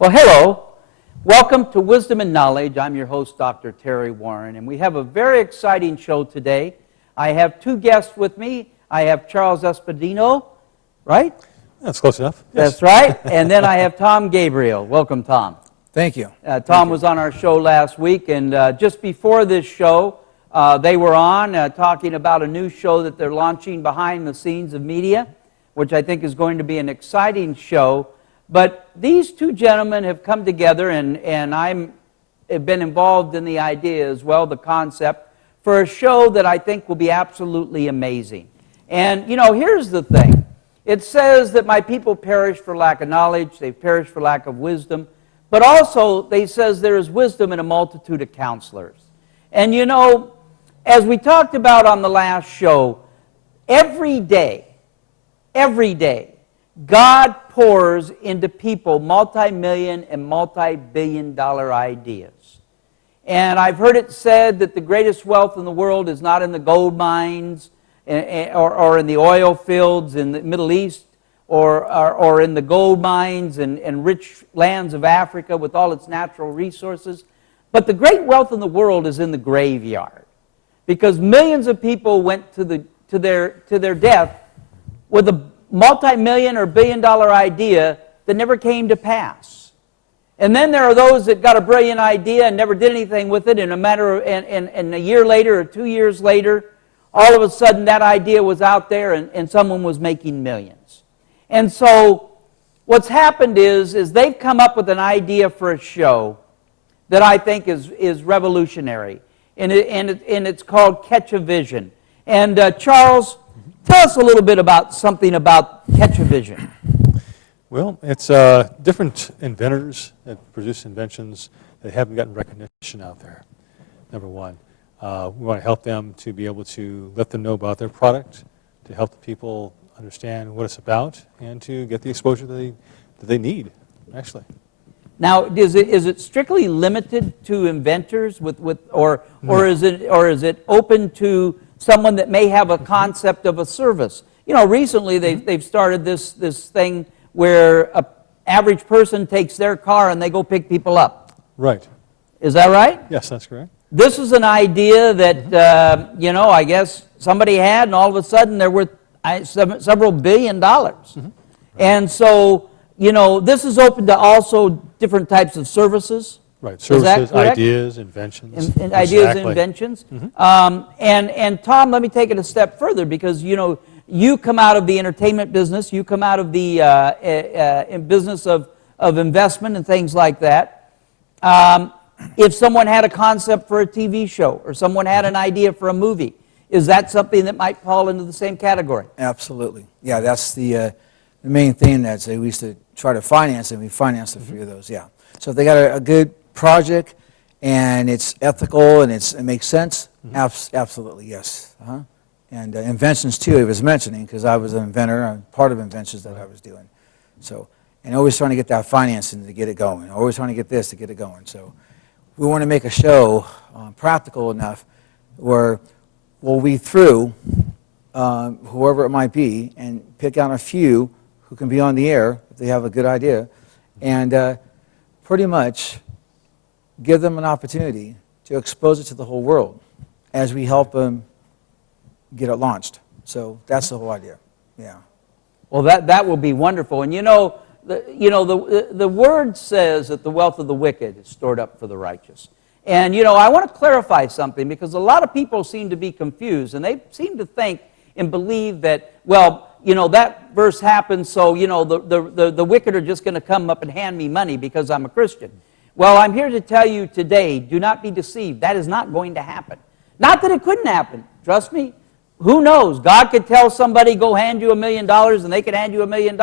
Well, hello. Welcome to Wisdom and Knowledge. I'm your host, Dr. Terry Warren, and we have a very exciting show today. I have two guests with me. I have Charles Espadino, right? That's close enough. That's right. And then I have Tom Gabriel. Welcome, Tom. Thank you. Tom was on our show last week, and just before this show, they were on talking about a new show that they're launching, Behind the Scenes of Media, which I think is going to be an exciting show. But these two gentlemen have come together, and have been involved in the idea as well, the concept, for a show that I think will be absolutely amazing. And, you know, here's the thing. It says that my people perish for lack of knowledge, they perish for lack of wisdom, but also they says there is wisdom in a multitude of counselors. And, you know, as we talked about on the last show, every day, God pours into people multi-million and multi-billion-dollar ideas. And I've heard it said that the greatest wealth in the world is not in the gold mines or in the oil fields in the Middle East or in the gold mines and rich lands of Africa with all its natural resources. But the great wealth in the world is in the graveyard. Because millions of people went to their death with a multi-million or billion-dollar idea that never came to pass. And then there are those that got a brilliant idea and never did anything with it, and a year later or 2 years later, all of a sudden that idea was out there and someone was making millions. And so what's happened is they've come up with an idea for a show that I think is revolutionary, and it's called Catch a Vision. And Charles, tell us a little bit about something about Catch a Vision. Well, it's different inventors that produce inventions that haven't gotten recognition out there, number one. We want to help them to be able to let them know about their product, to help the people understand what it's about, and to get the exposure that they need, actually. Now, is it strictly limited to inventors or is it open to someone that may have a concept of a service? You know, recently they've started this thing where an average person takes their car and they go pick people up. Right. Is that right? Yes, that's correct. This is an idea that, you know, I guess somebody had, and all of a sudden they're worth several $1 billion. Right. And so, you know, this is open to also different types of services. Right, services, ideas, inventions. Ideas and inventions. And Tom, let me take it a step further, because, you know, you come out of the entertainment business, you come out of the business of investment and things like that. If someone had a concept for a TV show or someone had an idea for a movie, is that something that might fall into the same category? Absolutely. Yeah, that's the main thing that we used to try to finance, and we financed a few of those, yeah. So if they got a good project and it's ethical and it makes sense, absolutely, yes. And inventions, too, he was mentioning, because I was an inventor, I'm part of inventions that I was doing. So, and always trying to get that financing to get it going, always trying to get this to get it going. So we want to make a show practical enough where we'll weed through whoever it might be and pick out a few who can be on the air if they have a good idea, and pretty much give them an opportunity to expose it to the whole world as we help them get it launched. So that's the whole idea, yeah. Well, that will be wonderful. And you know, the word says that the wealth of the wicked is stored up for the righteous. And you know, I want to clarify something, because a lot of people seem to be confused, and they seem to think and believe that, well, you know, that verse happened, so, you know, the wicked are just going to come up and hand me money because I'm a Christian. Well, I'm here to tell you today, do not be deceived. That is not going to happen. Not that it couldn't happen. Trust me. Who knows? God could tell somebody, go hand you $1 million, and they could hand you $1 million.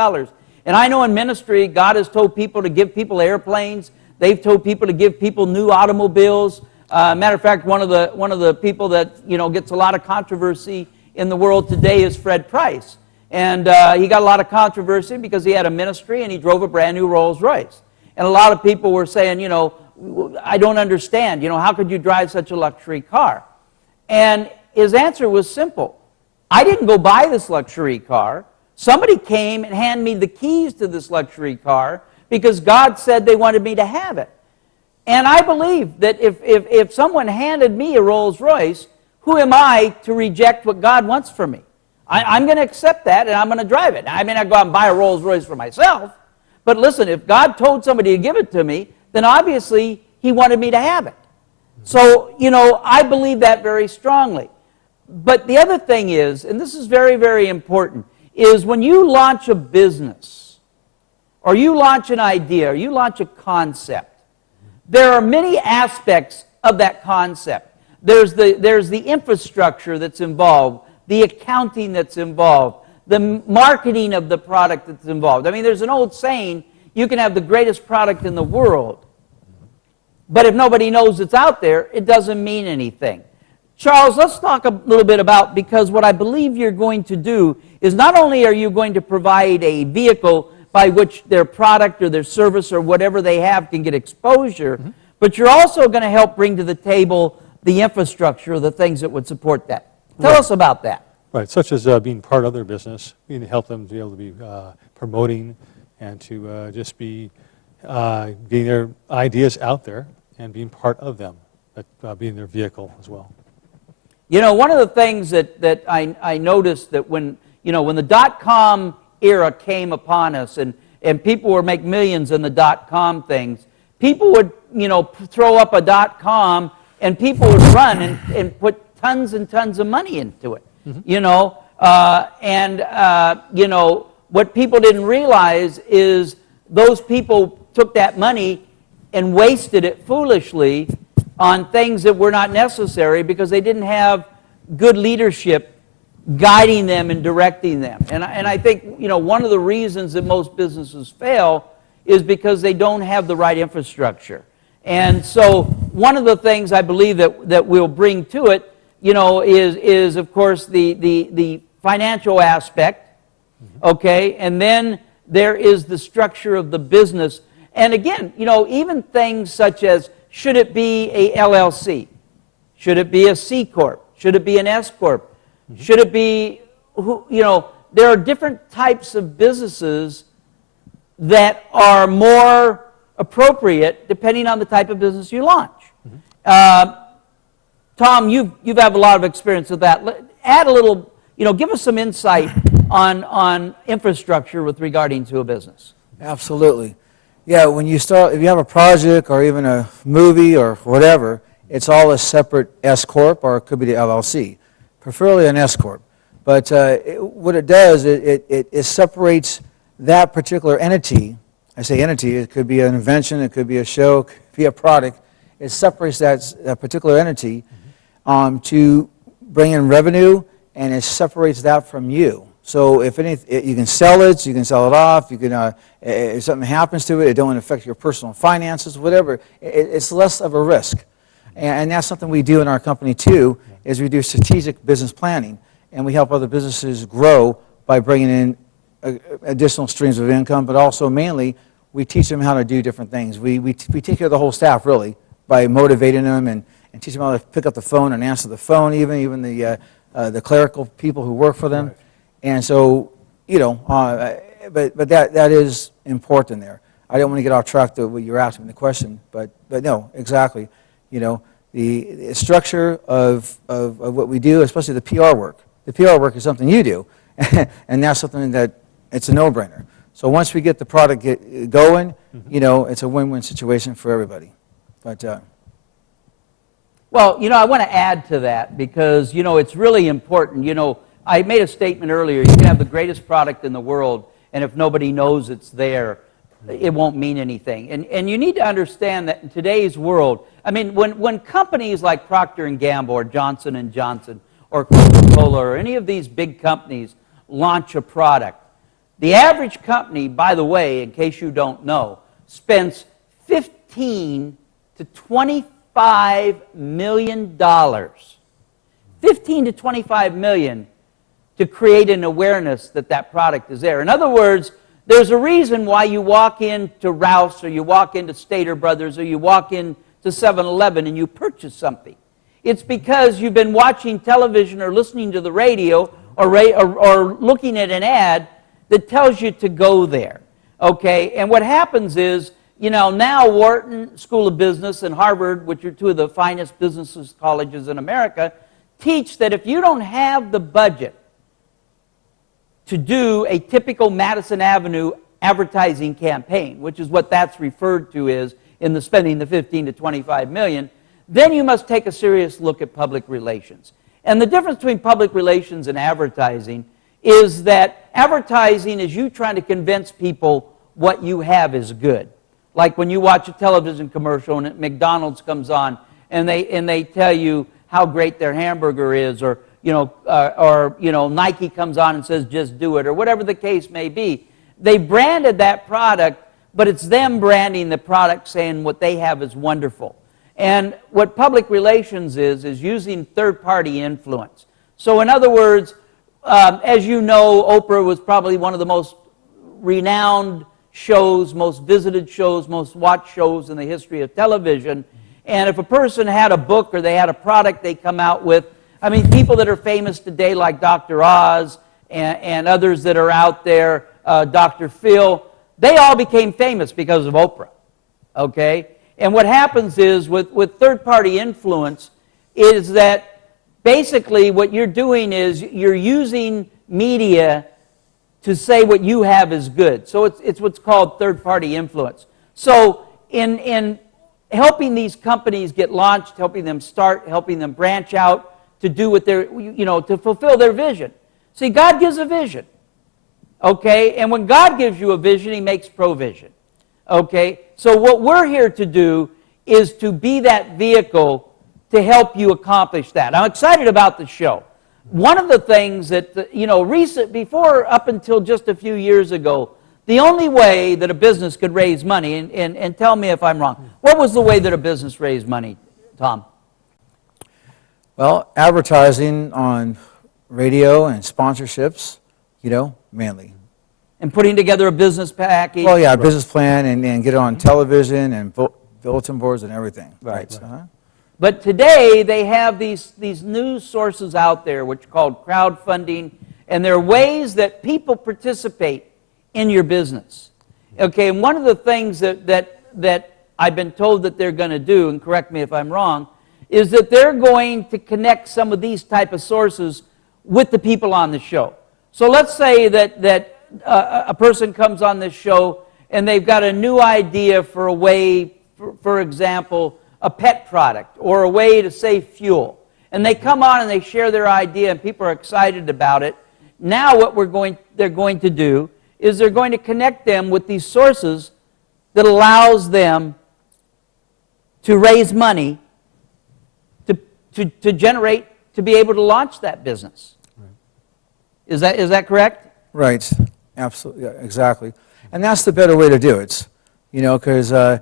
And I know in ministry, God has told people to give people airplanes. They've told people to give people new automobiles. Matter of fact, one of the people that, you know, gets a lot of controversy in the world today is Fred Price. And he got a lot of controversy because he had a ministry and he drove a brand new Rolls Royce. And a lot of people were saying, you know, I don't understand. You know, how could you drive such a luxury car? And his answer was simple. I didn't go buy this luxury car. Somebody came and handed me the keys to this luxury car, because God said they wanted me to have it. And I believe that if someone handed me a Rolls Royce, who am I to reject what God wants for me? I'm going to accept that, and I'm going to drive it. I may not go out and buy a Rolls Royce for myself, but listen, if God told somebody to give it to me, then obviously He wanted me to have it. So, I believe that very strongly. But the other thing is, and this is very, very important, is when you launch a business, or you launch an idea, or you launch a concept, there are many aspects of that concept. There's the infrastructure that's involved, the accounting that's involved, the marketing of the product that's involved. I mean, there's an old saying, you can have the greatest product in the world, but if nobody knows it's out there, it doesn't mean anything. Charles, let's talk a little bit about, because what I believe you're going to do is not only are you going to provide a vehicle by which their product or their service or whatever they have can get exposure, but you're also going to help bring to the table the infrastructure, the things that would support that. Tell us about that. Right, such as being part of their business. We need to help them to be able to be promoting and to just be getting their ideas out there and being part of them, being their vehicle as well. One of the things that I noticed that when the dot-com era came upon us and people were making millions in the dot-com things, people would, throw up a dot-com and people would run and put tons and tons of money into it, what people didn't realize is those people took that money and wasted it foolishly on things that were not necessary because they didn't have good leadership guiding them and directing them. And I think, one of the reasons that most businesses fail is because they don't have the right infrastructure. And so one of the things I believe that we'll bring to it, is of course the financial aspect, okay? And then there is the structure of the business. And again, even things such as, should it be a LLC? Should it be a C Corp? Should it be an S Corp? Should it be, there are different types of businesses that are more appropriate depending on the type of business you launch. Tom, you've had a lot of experience with that. Add a little, give us some insight on infrastructure with regarding to a business. Absolutely. Yeah, when you start, if you have a project or even a movie or whatever, it's all a separate S Corp or it could be the LLC, preferably an S Corp. But what it does, it separates that particular entity. I say entity, it could be an invention, it could be a show, it could be a product. It separates that particular entity to bring in revenue, and it separates that from you. So if you can sell it off, you can, if something happens to it, it don't affect your personal finances, whatever. It's less of a risk. And that's something we do in our company too, is we do strategic business planning, and we help other businesses grow by bringing in additional streams of income, but also mainly we teach them how to do different things. We take care of the whole staff really by motivating them and teach them how to pick up the phone and answer the phone, even the clerical people who work for them. Right. And so, but that is important there. I don't want to get off track to what you're asking the question, but no, exactly. The structure of what we do, especially the PR work. The PR work is something you do, and that's something that it's a no-brainer. So once we get the product going, it's a win-win situation for everybody. But well, I want to add to that because, it's really important. I made a statement earlier, you can have the greatest product in the world, and if nobody knows it's there, it won't mean anything. And you need to understand that in today's world, I mean, when companies like Procter & Gamble or Johnson & Johnson or Coca-Cola or any of these big companies launch a product, the average company, by the way, in case you don't know, spends $15 to $25 million. $15 to $25 million to create an awareness that product is there. In other words, there's a reason why you walk into Ralph's or you walk into Stater Brothers or you walk into 7-Eleven and you purchase something. It's because you've been watching television or listening to the radio or looking at an ad that tells you to go there. Okay, and what happens is, now Wharton School of Business and Harvard, which are two of the finest business colleges in America, teach that if you don't have the budget to do a typical Madison Avenue advertising campaign, which is what that's referred to is in the spending the 15 to 25 million, then you must take a serious look at public relations. And the difference between public relations and advertising is that advertising is you trying to convince people what you have is good. Like when you watch a television commercial and McDonald's comes on and they tell you how great their hamburger is, or Nike comes on and says just do it, or whatever the case may be. They branded that product, but it's them branding the product, saying what they have is wonderful. And what public relations is using third-party influence. So in other words, as you know, Oprah was probably one of the most renowned shows, most visited shows, most watched shows in the history of television. And if a person had a book or they had a product they come out with, I mean, people that are famous today like Dr. Oz and others that are out there, Dr. Phil, they all became famous because of Oprah, okay? And what happens is with third-party influence is that basically what you're doing is you're using media to say what you have is good. So it's what's called third-party influence. So in helping these companies get launched, helping them start, helping them branch out to do what they're, to fulfill their vision. See, God gives a vision, okay? And when God gives you a vision, He makes provision, okay? So what we're here to do is to be that vehicle to help you accomplish that. I'm excited about the show. One of the things that, before, up until just a few years ago, the only way that a business could raise money, and tell me if I'm wrong, what was the way that a business raised money, Tom? Well, advertising on radio and sponsorships, mainly. And putting together a business package? Well, yeah, a business plan and get it on television and bulletin boards and everything. Right. Uh-huh. But today they have these news sources out there which are called crowdfunding, and they're ways that people participate in your business. Okay, and one of the things that I've been told that they're going to do, and correct me if I'm wrong, is that they're going to connect some of these type of sources with the people on the show. So let's say that a person comes on this show and they've got a new idea for a way, for example, a pet product or a way to save fuel. And they come on and they share their idea and people are excited about it. Now what they're going to do is they're going to connect them with these sources that allows them to raise money to generate, to be able to launch that business. Right. Is that correct? Right. Absolutely. Yeah, exactly. And that's the better way to do it, because there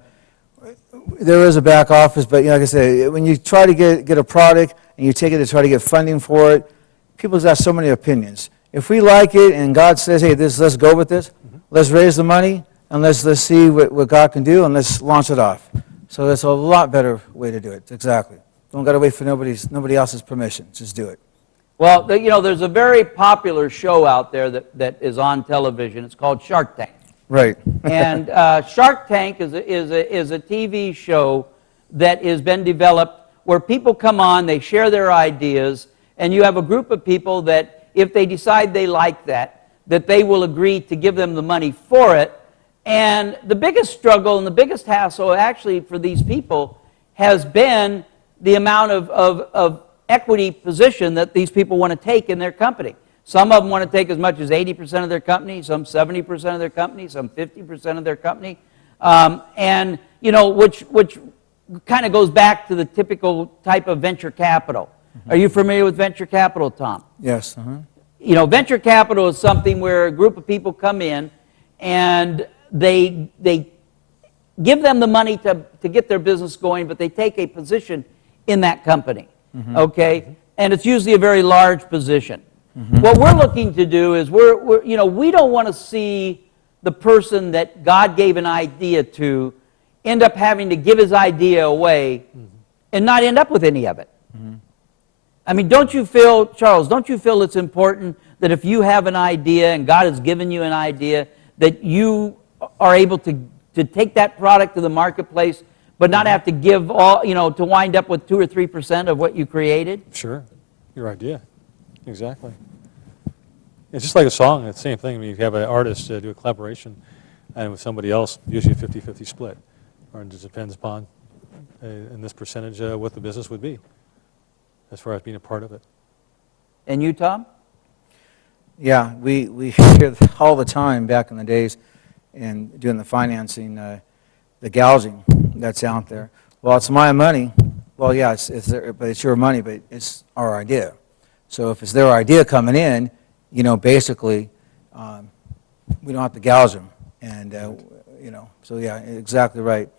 is a back office, but like I said, when you try to get a product and you take it to try to get funding for it, people have so many opinions. If we like it and God says, hey, let's go with this, let's raise the money and let's see what God can do and let's launch it off. So that's a lot better way to do it. Exactly. Don't got to wait for nobody else's permission. Just do it. Well, there's a very popular show out there that is on television. It's called Shark Tank. Right. And Shark Tank is a TV show that has been developed where people come on, they share their ideas, and you have a group of people that, if they decide they like that they will agree to give them the money for it. And the biggest struggle and the biggest hassle actually for these people has been the amount of equity position that these people want to take in their company. Some of them want to take as much as 80% of their company, some 70% of their company, some 50% of their company. Which kind of goes back to the typical type of venture capital. Mm-hmm. Are you familiar with venture capital, Tom? Yes. Uh-huh. Venture capital is something where a group of people come in and they give them the money to get their business going, but they take a position in that company, okay? And it's usually a very large position. What we're looking to do is we don't want to see the person that God gave an idea to end up having to give his idea away and not end up with any of it. I mean, Charles, don't you feel it's important that if you have an idea and God has given you an idea, that you are able to take that product to the marketplace, but not have to give all, to wind up with 2 or 3% of what you created? Sure, your idea, exactly. It's just like a song, it's the same thing. I mean, you have an artist do a collaboration and with somebody else, usually a 50-50 split. Or it just depends upon, in this percentage, what the business would be as far as being a part of it. And you, Tom? Yeah, we hear all the time back in the days in doing the financing, the gouging that's out there. Well, it's my money. Well, yeah, but it's your money, but it's our idea. So if it's their idea coming in, basically, we don't have to gouge them. And, so yeah, exactly right.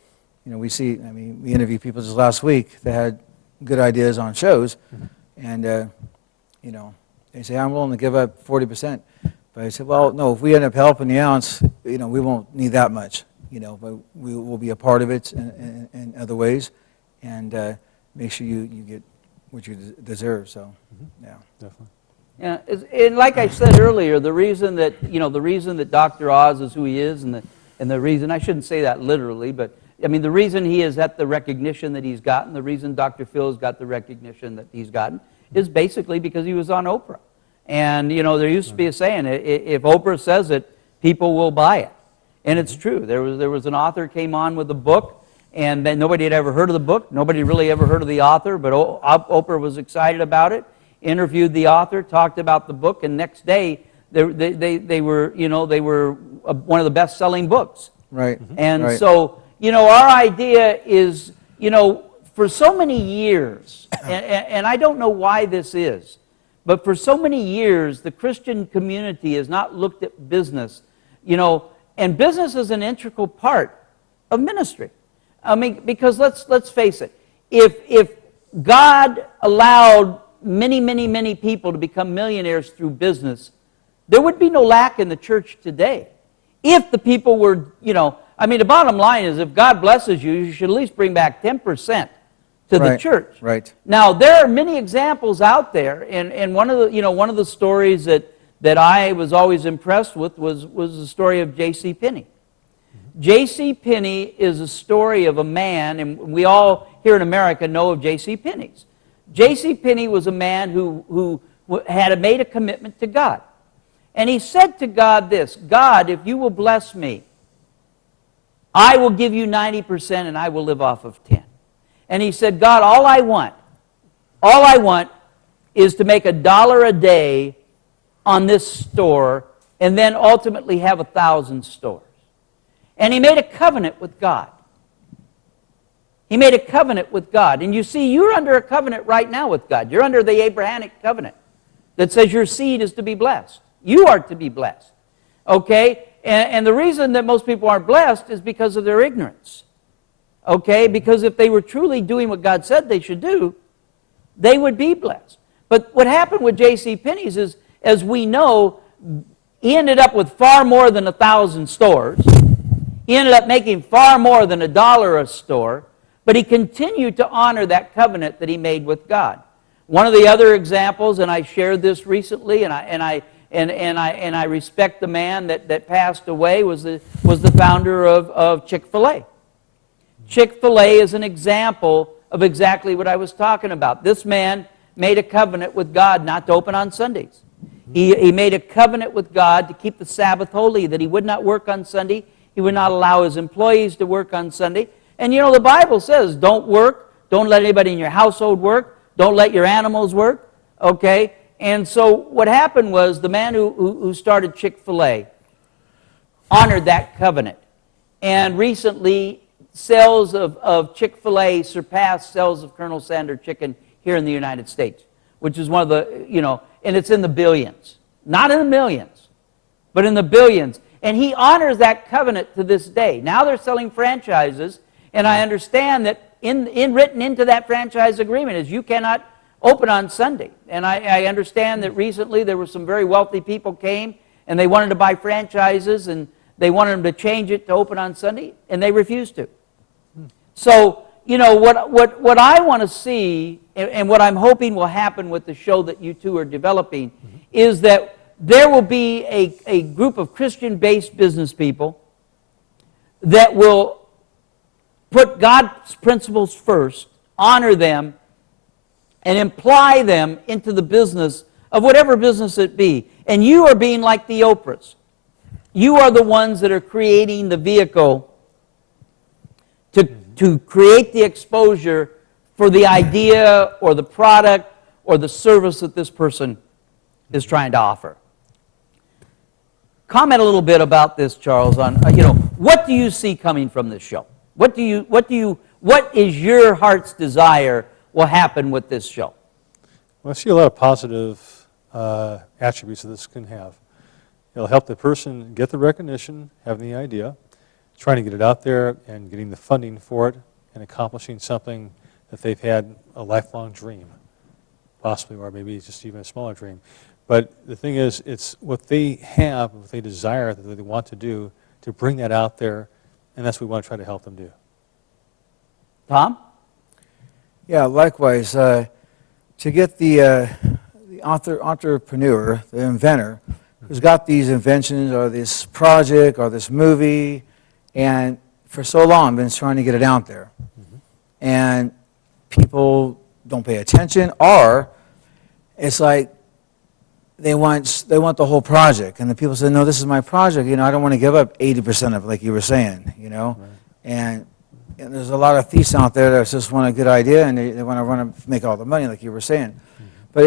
We interviewed people just last week that had good ideas on shows, and, they say, I'm willing to give up 40%. But I said, well, no, if we end up helping the ounce, we won't need that much, but we will be a part of it in other ways, and make sure you get what you deserve, so, yeah. Definitely. Yeah, and like I said earlier, the reason that Dr. Oz is who he is, and the reason, I shouldn't say that literally, but I mean the reason he is at the recognition that he's gotten, the reason Dr. Phil has got the recognition that he's gotten, is basically because he was on Oprah. And there used to be a saying, if Oprah says it, people will buy it. And it's true. There was an author came on with a book, and then nobody had ever heard of the book. Nobody really ever heard of the author, but Oprah was excited about it. Interviewed the author, talked about the book, and next day they were one of the best-selling books. Right. And right. so our idea is for so many years, and I don't know why this is, but for so many years the Christian community has not looked at business, and business is an integral part of ministry. I mean, because let's face it, if God allowed many people to become millionaires through business, there would be no lack in the church today. If the people were, the bottom line is if God blesses you, you should at least bring back 10% to the church. Right. Now, there are many examples out there, and one of the stories that I was always impressed with was the story of J.C. Penney. J.C. Penney is a story of a man, and we all here in America know of J.C. Penney's. J.C. Penney was a man who had made a commitment to God. And he said to God this, God, if you will bless me, I will give you 90% and I will live off of 10. And he said, God, all I want is to make $1 a day on this store and then ultimately have 1,000 stores. And he made a covenant with God. He made a covenant with God. And you see, you're under a covenant right now with God. You're under the Abrahamic covenant that says your seed is to be blessed. You are to be blessed. Okay? And the reason that most people aren't blessed is because of their ignorance. Okay? Because if they were truly doing what God said they should do, they would be blessed. But what happened with J.C. Penney's is, as we know, he ended up with far more than 1,000 stores. He ended up making far more than $1 a store. But he continued to honor that covenant that he made with God. One of the other examples, and I shared this recently, and I respect the man that passed away, was the founder of Chick-fil-A. Chick-fil-A is an example of exactly what I was talking about. This man made a covenant with God not to open on Sundays. He made a covenant with God to keep the Sabbath holy, that he would not work on Sunday. He would not allow his employees to work on Sunday. And the Bible says, don't work, don't let anybody in your household work, don't let your animals work, okay? And so what happened was the man who started Chick-fil-A honored that covenant. And recently, sales of Chick-fil-A surpassed sales of Colonel Sanders chicken here in the United States, which is one of the, and it's in the billions. Not in the millions, but in the billions. And he honors that covenant to this day. Now they're selling franchises. And I understand that written into that franchise agreement is you cannot open on Sunday. And I understand that recently there were some very wealthy people came and they wanted to buy franchises and they wanted them to change it to open on Sunday, and they refused to. So, what I want to see, and what I'm hoping will happen with the show that you two are developing, is that there will be a group of Christian-based business people that will put God's principles first, honor them, and apply them into the business of whatever business it be. And you are being like the Oprahs. You are the ones that are creating the vehicle to create the exposure for the idea or the product or the service that this person is trying to offer. Comment a little bit about this, Charles, on, what do you see coming from this show? What is your heart's desire will happen with this show? Well, I see a lot of positive attributes that this can have. It'll help the person get the recognition, having the idea, trying to get it out there and getting the funding for it and accomplishing something that they've had a lifelong dream, possibly, or maybe just even a smaller dream. But the thing is, it's what they have, what they desire, that they want to do, to bring that out there, and that's what we want to try to help them do. Tom? Yeah, likewise. To get the entrepreneur, the inventor, who's got these inventions or this project or this movie, and for so long been trying to get it out there. And people don't pay attention, or it's like they want the whole project, and the people say, no, this is my project, I don't want to give up 80% of it, like you were saying, Right. And there's a lot of thieves out there that just want a good idea, and they want to run and make all the money, like you were saying. But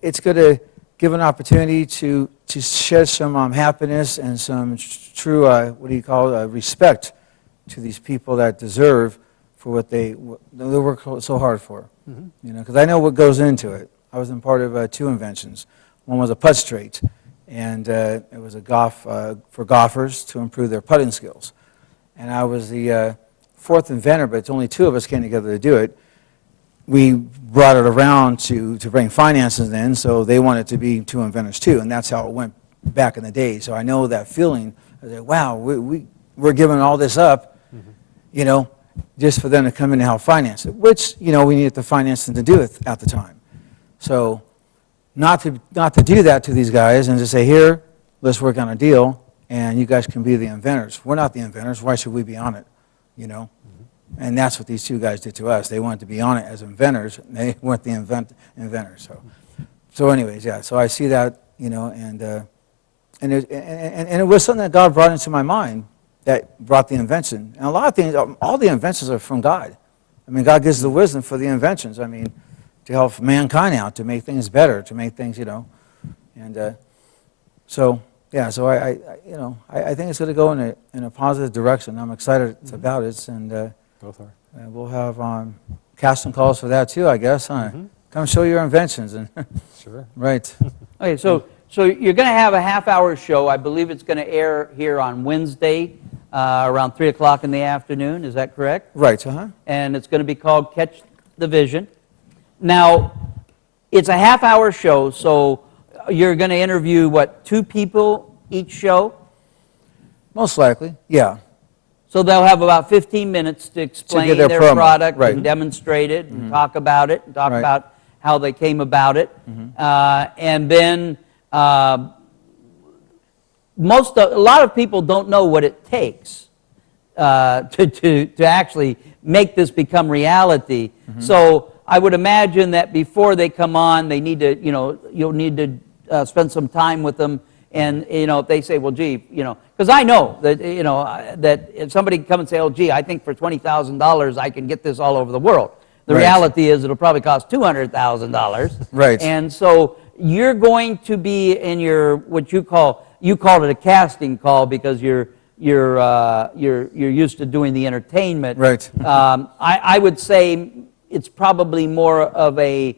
it's going to give an opportunity to shed some happiness and some true, respect to these people that deserve for what they work so hard for. Because I know what goes into it. I was in part of 2 inventions. One was a putt straight, and it was a golf for golfers to improve their putting skills. And I was the 4th inventor, but it's only 2 of us came together to do it. We brought it around to bring finances in, so they wanted to be 2 inventors too, and that's how it went back in the day. So I know that feeling. I said, wow, we're giving all this up, just for them to come in and help finance it, which, we needed the financing to do it at the time. So not to do that to these guys and to say, here, let's work on a deal, and you guys can be the inventors. We're not the inventors. Why should we be on it, And that's what these 2 guys did to us. They wanted to be on it as inventors. They weren't the inventors. So anyways, yeah. So I see that, and it was something that God brought into my mind that brought the invention. And a lot of things, all the inventions are from God. I mean, God gives the wisdom for the inventions. I mean, to help mankind out, to make things better, to make things, and so yeah. So I think it's going to go in a positive direction. I'm excited about it, and Both are. we'll have casting calls for that too, I guess, huh? Come show your inventions, and Sure. right. Okay, so you're going to have a half-hour show. I believe it's going to air here on Wednesday around 3 o'clock in the afternoon. Is that correct? Right. And it's going to be called Catch the Vision. Now, it's a half-hour show, so you're going to interview, 2 people each show? Most likely, yeah. So they'll have about 15 minutes to explain their their promo, product right. and demonstrate it and talk about it and talk Right. about how they came about it. And then a lot of people don't know what it takes to actually make this become reality. So I would imagine that before they come on, they need to, you'll need to spend some time with them. And, if they say, well, gee, because I know that, that if somebody come and say, oh, gee, I think for $20,000 I can get this all over the world. The Right. reality is it'll probably cost $200,000. Right. And so you're going to be in your, what you called it a casting call because you're used to doing the entertainment. Right. I would say it's probably more of a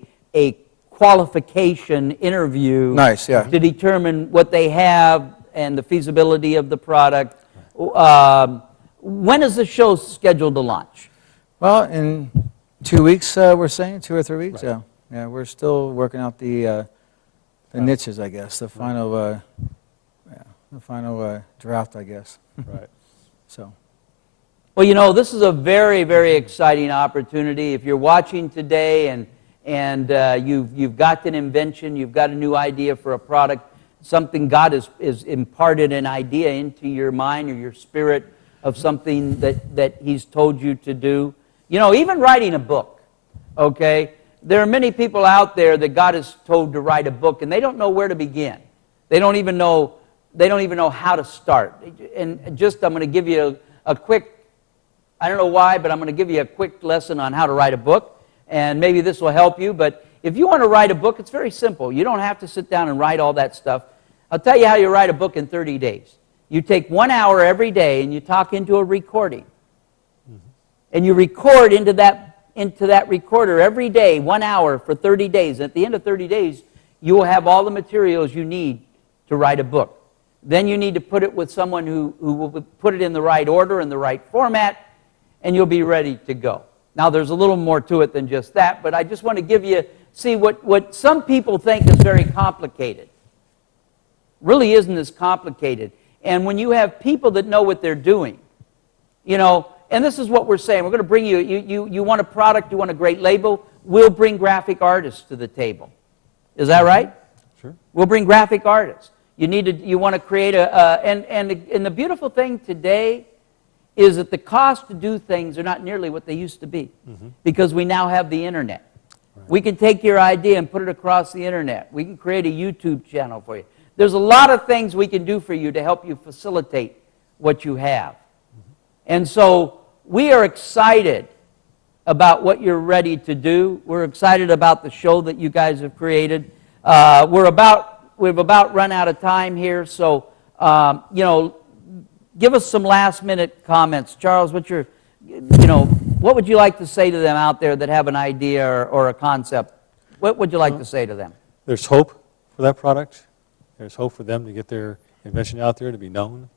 qualification interview. Nice, yeah. To determine what they have and the feasibility of the product. When is the show scheduled to launch? Well, in 2 weeks, we're saying 2 or 3 weeks. Right. Yeah. We're still working out the niches, I guess. The final, draft, I guess. Right. So. Well, this is a very, very exciting opportunity. If you're watching today and you've got an invention, you've got a new idea for a product, something God is imparted an idea into your mind or your spirit, of something that He's told you to do. You know, even writing a book, okay? There are many people out there that God has told to write a book, and they don't know where to begin. They don't even know how to start. And just, I'm going to give you a quick, I don't know why, but I'm going to give you a quick lesson on how to write a book, and maybe this will help you. But if you want to write a book, it's very simple. You don't have to sit down and write all that stuff. I'll tell you how you write a book in 30 days. You take 1 hour every day and you talk into a recording. And you record into that recorder every day, 1 hour for 30 days. At the end of 30 days, you will have all the materials you need to write a book. Then you need to put it with someone who will put it in the right order, in the right format, and you'll be ready to go. Now, there's a little more to it than just that, but I just want to give you, see, what some people think is very complicated really isn't as complicated. And when you have people that know what they're doing, you know, and this is what we're saying. We're going to bring you want a product, you want a great label, we'll bring graphic artists to the table. Is that right? Sure. We'll bring graphic artists. You want to create and the beautiful thing today is that the cost to do things are not nearly what they used to be, because we now have the internet. Right. We can take your idea and put it across the internet. We can create a YouTube channel for you. There's a lot of things we can do for you to help you facilitate what you have. And so we are excited about what you're ready to do. We're excited about the show that you guys have created. We've about run out of time here, so you know, give us some last-minute comments. Charles, what would you like to say to them out there that have an idea or a concept? What would you like to say to them? There's hope for that product. There's hope for them to get their invention out there, to be known,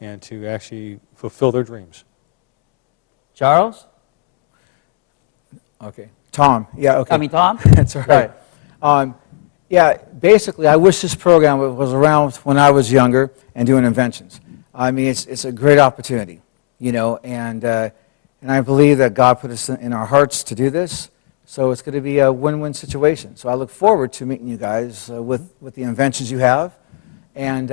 and to actually fulfill their dreams. Charles? Okay. Tom. Yeah, okay. I mean, Tom? That's all right. Yeah, basically, I wish this program was around when I was younger and doing inventions. I mean, it's a great opportunity, you know, and I believe that God put us in our hearts to do this, so it's going to be a win-win situation. So I look forward to meeting you guys with the inventions you have, and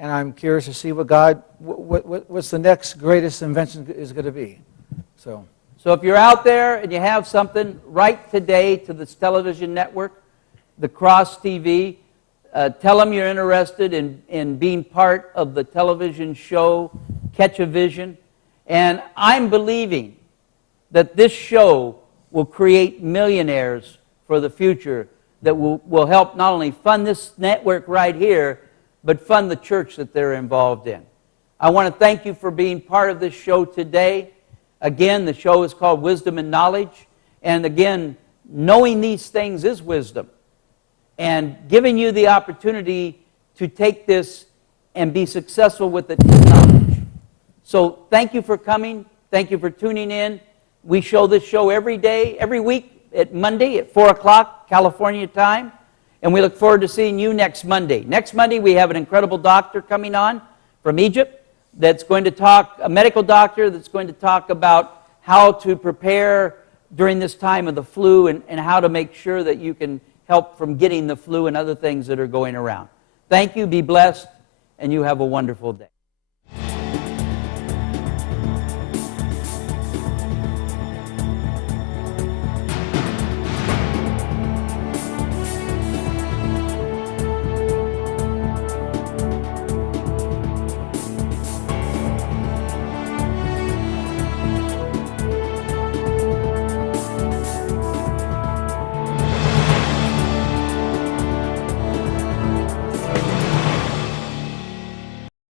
I'm curious to see what's the next greatest invention is going to be. So if you're out there and you have something, write today to this television network, the Cross TV. Tell them you're interested in being part of the television show, Catch a Vision. And I'm believing that this show will create millionaires for the future that will help not only fund this network right here, but fund the church that they're involved in. I want to thank you for being part of this show today. Again, the show is called Wisdom and Knowledge. And again, knowing these things is wisdom. And giving you the opportunity to take this and be successful with it is knowledge. So thank you for coming. Thank you for tuning in. We show this show every day, every week at Monday at 4 o'clock California time. And we look forward to seeing you next Monday. Next Monday we have an incredible doctor coming on from Egypt that's going to talk, a medical doctor that's going to talk about how to prepare during this time of the flu and how to make sure that you can help from getting the flu and other things that are going around. Thank you, be blessed, and you have a wonderful day.